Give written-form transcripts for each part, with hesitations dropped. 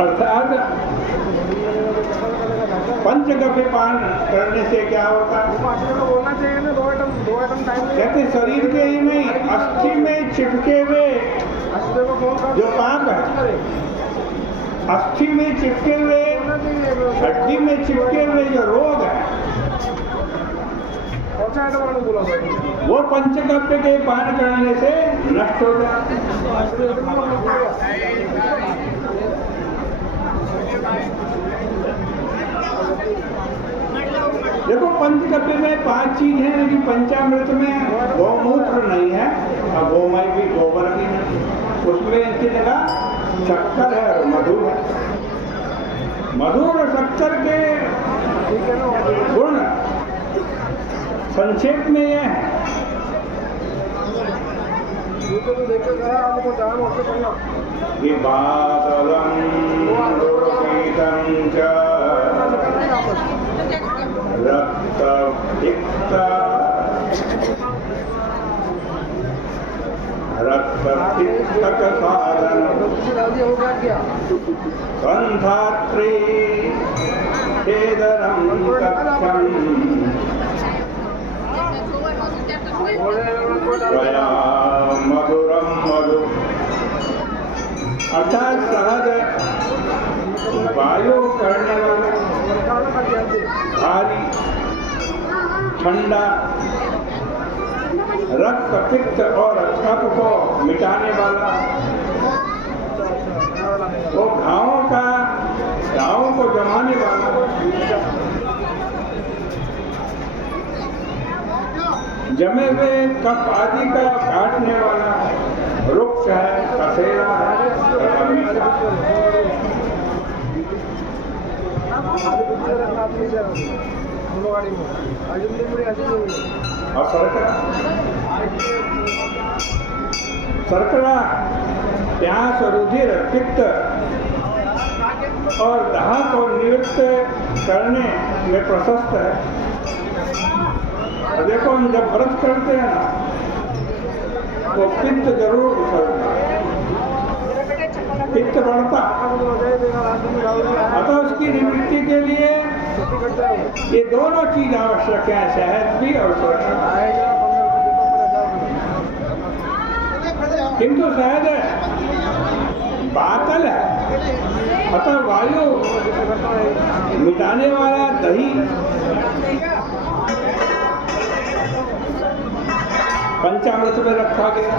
अर्थात पंचगव्य पान करने से क्या होता है? बोलना चाहिए ना, 2 आइटम टाइम कहते शरीर के ही नहीं, अस्थि में चिपके हुए जो पाप है, अस्थि में चिपके हुए, हड्डी में चिपके हुए जो रोग है, वो पंचगव्य के पान करने से नष्ट हो जाते हैं। देखो पंचगव्य में 5 चीज है, लेकिन पंचामृत में गौमूत्र नहीं है और गोमय भी, गोबर भी नहीं, उसमें इनकी जगह शक्कर है और मधु है। मधु और शक्कर के गुण संक्षेप में यह है कि बादलं दुर्गीतं च रक्त पित्त साधन गंधात्री छेदनं कक्षं त्वया मधुरं मधु। अर्थात सहज वायु करने वाला, भारी ठंडा, रक्त पित्त और कफ को मिटाने वाला, वो घावों को जमाने वाला, जमे हुए कफ आदि का काटने वाला वृक्ष है, कसेरा है, और शर्करा प्यास, रुधिर, पित्त और दाह को निवृत्त करने में प्रशस्त है। देखो हम जब व्रत करते हैं ना तो पित्त जरूर उछलता है, पित्त बढ़ता, अतः उसकी निवृत्ति के लिए ये दोनों चीज आवश्यक है, शहद भी और शर्करा। किंतु शहद बातल है, अतः वायु मिटाने वाला दही पंचामृत में रखा गया।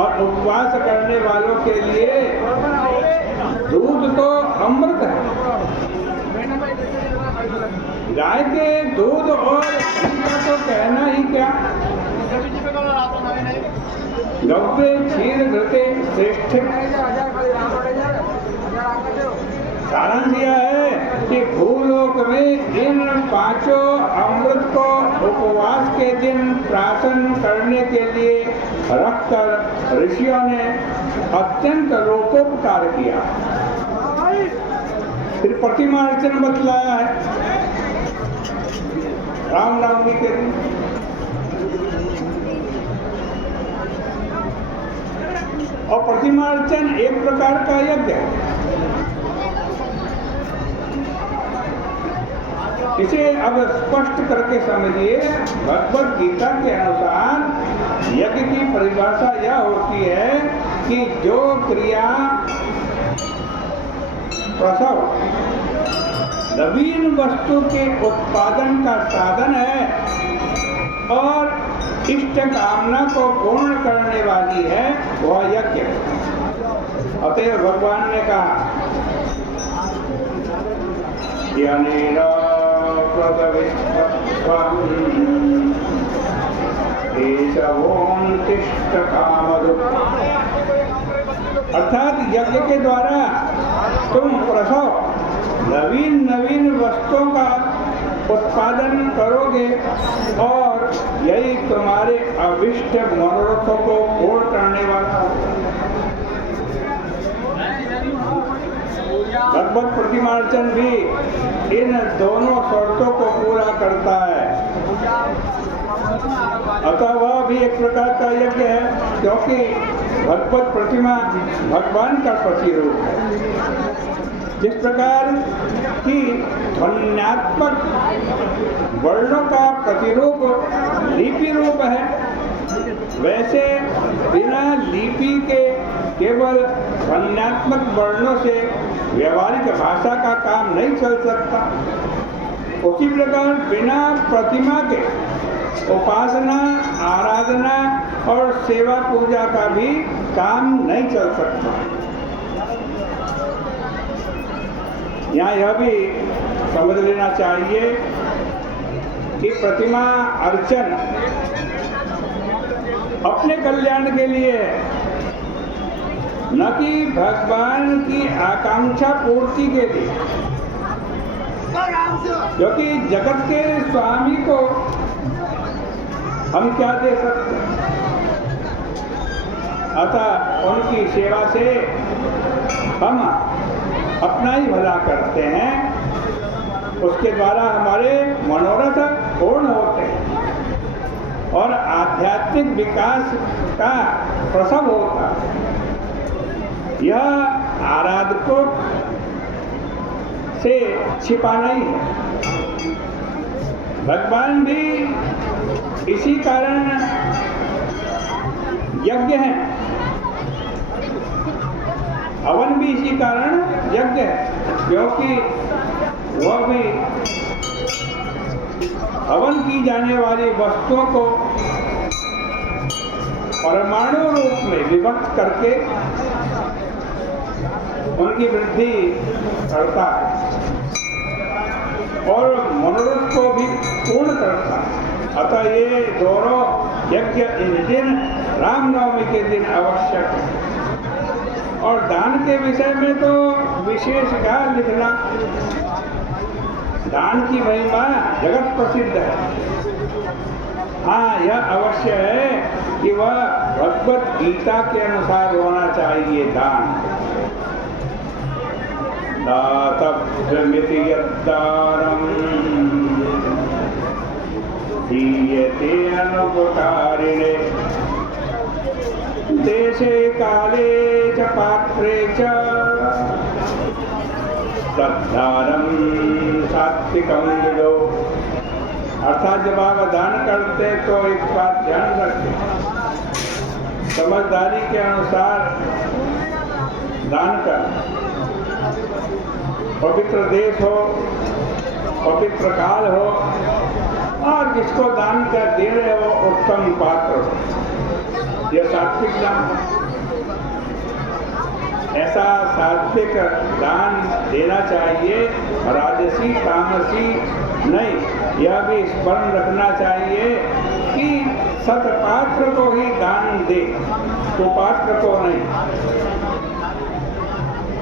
और उपवास करने वालों के लिए दूध तो अमृत है। गाय के दूध और घी का तो कहना ही क्या, गव्य क्षीर घृते श्रेष्ठ। सारांश यह है कि भूलोक में इन 5 अमृत को उपवास के दिन प्राशन करने के लिए रखकर ऋषियों ने अत्यंत लोकोपकार किया। फिर प्रतिमा अर्चन बतलाया है रामनवमी के दिन। और प्रतिमा अर्चन एक प्रकार का यज्ञ है। इसे अब स्पष्ट करके समझिए। भगवद गीता के अनुसार यज्ञ की परिभाषा यह होती है कि जो क्रिया प्रसव नवीन वस्तु के उत्पादन का साधन है और इष्ट कामना को पूर्ण करने वाली है, वह यज्ञ है। अतः भगवान ने कहा अर्थात यज्ञ के द्वारा तुम प्रसव नवीन वस्तुओं का उत्पादन करोगे और यही तुम्हारे अभिष्ट मनोरथों को पूर्ण करने वाला है। भगवत प्रतिमार्चन भी इन दोनों शर्तों को पूरा करता है। अतः वह भी एक प्रकार का यज्ञ है, क्योंकि भगवत प्रतिमा भगवान का प्रतिरूप है। जिस प्रकार की ध्वन्यात्मक वर्णों का प्रतिरूप लिपि रूप है, वैसे बिना लिपि के केवल ध्वन्यात्मक वर्णों से व्यवहारिक भाषा का काम नहीं चल सकता। उसी प्रकार बिना प्रतिमा के उपासना, आराधना और सेवा पूजा का भी काम नहीं चल सकता। यहाँ यह भी समझ लेना चाहिए कि प्रतिमा अर्चन अपने कल्याण के लिए है, न कि भगवान की आकांक्षा पूर्ति के लिए। क्योंकि जगत के स्वामी को हम क्या दे सकते हैं? अतः उनकी सेवा से हम अपना ही भला करते हैं, उसके द्वारा हमारे मनोरथ पूर्ण होते हैं और आध्यात्मिक विकास का प्रसव होता है। यह आराधकों से छिपाना ही है। भगवान भी इसी कारण यज्ञ है, हवन भी इसी कारण यज्ञ है, क्योंकि वह भी हवन की जाने वाली वस्तुओं को परमाणु रूप में विभक्त करके उनकी वृद्धि करता है और मनोरथ को भी पूर्ण करता है। अतः ये दोनों यज्ञ इन दिन रामनवमी के दिन आवश्यक है। और दान के विषय में तो विशेष क्या लिखना, दान की महिमा जगत प्रसिद्ध है। हाँ, यह अवश्य है कि वह भगवत गीता के अनुसार होना चाहिए। दान दातव्यमिति यद्दानम् दीयते अनुपकारिणे देशे काले च पात्रे च तद्दानं सात्विकं विदो। अर्थात जब आप दान करते तो एक बात ध्यान रखें, समझदारी के अनुसार दान कर। पवित्र देश हो, पवित्र काल हो और जिसको दान कर दे रहे हो उत्तम पात्र हो, यह सात्विक दान। ऐसा सात्विक दान देना चाहिए, राजसी तामसी नहीं। यह भी स्मरण रखना चाहिए कि सत्पात्र को ही दान दे, कुपात्र को नहीं।